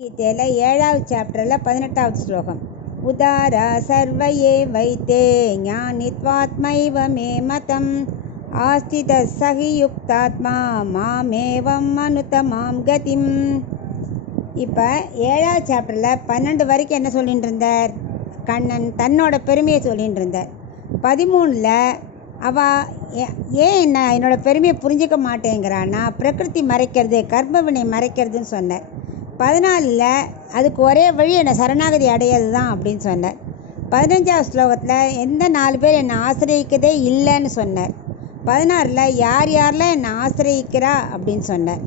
கீதையில் 7வது சாப்டரில் 18வது ஸ்லோகம். உதாரா சர்வயே வைத்தே ஞானித்வாத்மைவ மே மதம் ஆஸ்தித சகி யுக்தாத்மா மாமேவம் அனுத்தமாம் கதிம். இப்போ 7வது சாப்டரில் 12 வரைக்கும் என்ன சொல்லிட்டு இருந்தார்? கண்ணன் தன்னோட பெருமையை சொல்லிட்டு இருந்தார். 13ல் ஏன் என்னோட பெருமையை புரிஞ்சிக்க மாட்டேங்கிறான்னா பிரகிருதி மறைக்கிறது, கர்மவினை மறைக்கிறதுன்னு சொன்னார். 14ல் அதுக்கு ஒரே வழி என்னை சரணாகதி அடையிறது தான் அப்படின்னு சொன்னார். 15வது ஸ்லோகத்தில் எந்த 4 பேர் என்னை ஆசிரியக்கதே இல்லைன்னு சொன்னார். 16ல் யார் யாரெல்லாம் என்னை ஆசிரியிக்கிறா அப்படின்னு சொன்னார்.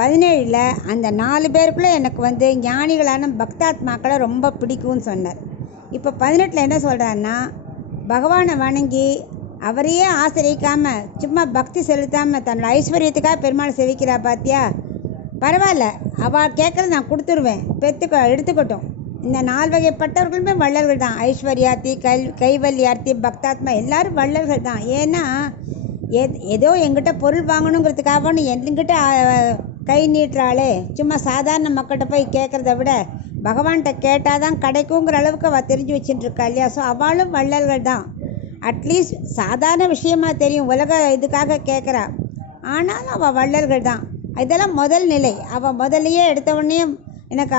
17ல் அந்த 4 பேருக்குள்ளே எனக்கு ஞானிகளான பக்தாத்மாக்களை ரொம்ப பிடிக்கும்னு சொன்னார். இப்போ 18ல் என்ன சொல்கிறாருன்னா, பகவானை வணங்கி அவரையே ஆசிரியிக்காமல் சும்மா பக்தி செலுத்தாமல் தன்னோட ஐஸ்வர்யத்துக்காக பெருமாள் செவிக்கிறா பார்த்தியா, பரவாயில்ல, அவள் கேட்குறது நான் கொடுத்துருவேன், எடுத்துக்கட்டும். இந்த 4 வகைப்பட்டவர்களுமே வள்ளல்கள் தான். ஐஸ்வர்யார்த்தி, கைவல்யார்த்தி, பக்தாத்மா எல்லாரும் வள்ளல்கள் தான். ஏன்னா ஏதோ எங்கிட்ட பொருள் வாங்கணுங்கிறதுக்காக என்கிட்ட கை நீட்டுறாளே, சும்மா சாதாரண மக்கள்கிட்ட போய் கேட்குறத விட பகவான்கிட்ட கேட்டால் தான் கிடைக்குங்கிற அளவுக்கு அவள் தெரிஞ்சு வச்சுட்டு இருக்கா இல்லையா. ஸோ அவளும் வள்ளல்கள் தான். அட்லீஸ்ட் சாதாரண விஷயமாக தெரியும், உலக இதுக்காக கேட்குறா, ஆனாலும் அவள் வள்ளல்கள் தான். இதெல்லாம் முதல் நிலை. அவள் முதல்லையே எடுத்தவொடனே எனக்கு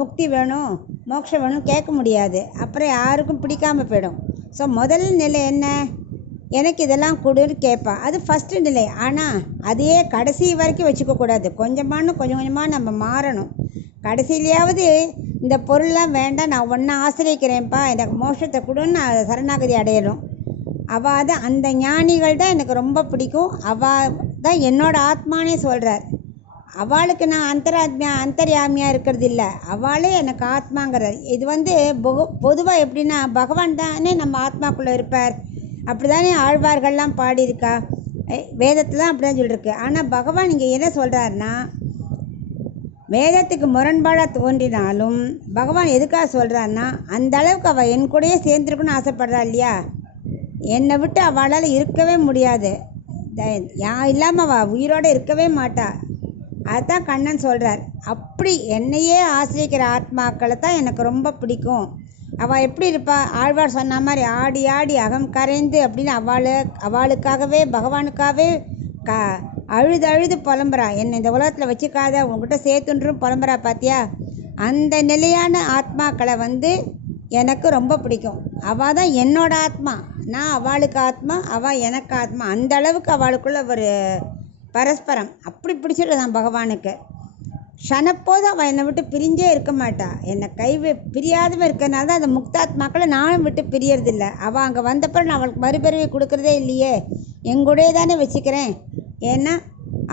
முக்தி வேணும், மோட்சம் வேணும் கேட்க முடியாது, அப்புறம் யாருக்கும் பிடிக்காமல் போயிடும். ஸோ முதல் நிலை என்ன? எனக்கு இதெல்லாம் கொடுன்னு கேட்பா, அது ஃபஸ்ட்டு நிலை. ஆனால் அதையே கடைசி வரைக்கும் வச்சுக்கக்கூடாது. கொஞ்சம் கொஞ்சமாக நம்ம மாறணும். கடைசியிலையாவது இந்த பொருள்லாம் வேண்டாம், நான் ஒன்றை ஆசிரியக்கிறேன்ப்பா, எனக்கு மோட்சத்தை கொடுன்னு நான் சரணாகதி அடையணும். அவள் தான், அந்த ஞானிகள் தான் எனக்கு ரொம்ப பிடிக்கும். அவள் தான் என்னோட ஆத்மானே சொல்கிறார். அவளுக்கு நான் அந்தர்யாமியாக இருக்கிறது இல்லை, அவளே எனக்கு ஆத்மாங்கிறார். இது பொதுவாக எப்படின்னா, பகவான் தானே நம்ம ஆத்மாக்குள்ளே இருப்பார். அப்படி தானே ஆழ்வார்கள்லாம் பாடியிருக்கா, வேதத்தில் தான் அப்படி தான் சொல்லியிருக்கு. ஆனால் பகவான் இங்கே என்ன சொல்கிறாருன்னா, வேதத்துக்கு முரண்பாடாக தோன்றினாலும் பகவான் எதுக்காக சொல்கிறாருன்னா, அந்த அளவுக்கு அவள் என் கூடயே சேர்ந்துருக்குன்னு ஆசைப்படுறா இல்லையா. என்னை விட்டு அவளால் இருக்கவே முடியாது, இல்லாமல் அவள் உயிரோடு இருக்கவே மாட்டா. அதுதான் கண்ணன் சொல்கிறார். அப்படி என்னையே ஆசிரியிக்கிற ஆத்மாக்களை தான் எனக்கு ரொம்ப பிடிக்கும். அவள் எப்படி இருப்பா? ஆழ்வார் சொன்ன மாதிரி ஆடி ஆடி அகம் கரைந்து அப்படின்னு அவளுக்காகவே பகவானுக்காகவே அழுது புலம்புறா. என்னை இந்த உலகத்தில் வச்சுக்காத, உங்ககிட்ட சேர்த்துன்றும் புலம்புறா பார்த்தியா. அந்த நிலையான ஆத்மாக்களை எனக்கு ரொம்ப பிடிக்கும். அவள் தான் என்னோட ஆத்மா, நான் அவளுக்கு ஆத்மா, அவள் எனக்கு ஆத்மா. அந்த அளவுக்கு அவளுக்குள்ள ஒரு பரஸ்பரம் அப்படி பிடிச்சிடுதான் பகவானுக்கு. க்ஷணப்போது அவள் என்னை விட்டு பிரிஞ்சே இருக்க மாட்டா. என்னை பிரியாதவன் இருக்கிறனால தான் அந்த முக்தாத்மாக்களை நானும் விட்டு பிரியறதில்லை. அவள் அங்கே வந்தப்பறம் நான் அவளுக்கு மறுபிறவி கொடுக்குறதே இல்லையே, எங்கூடே தானே வச்சுக்கிறேன். ஏன்னா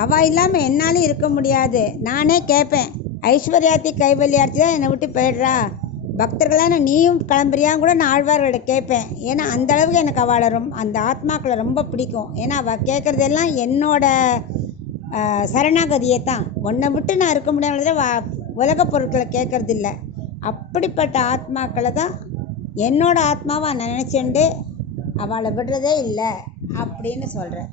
அவள் இல்லாமல் என்னாலும் இருக்க முடியாது. நானே கேட்பேன், ஐஸ்வர்யார்த்தி கைவல்யார்த்தி தான் என்னை விட்டு போயிடுறா, பக்தர்களான நீயும் கிளம்புறியான்னு கூட நான் ஆழ்வார்களை கேட்பேன். ஏன்னா அந்த அளவுக்கு எனக்கு அவளை அந்த ஆத்மாக்களை ரொம்ப பிடிக்கும். ஏன்னா அவள் கேட்குறதெல்லாம் என்னோட சரணாகதியை தான். உன்னை விட்டு நான் இருக்க முடியாத உலக பொருட்களை கேட்குறதில்ல. அப்படிப்பட்ட ஆத்மாக்களை தான் என்னோட ஆத்மாவை நான் நினச்சிண்டு அவளை விடுறதே இல்லை அப்படின்னு சொல்கிறேன்.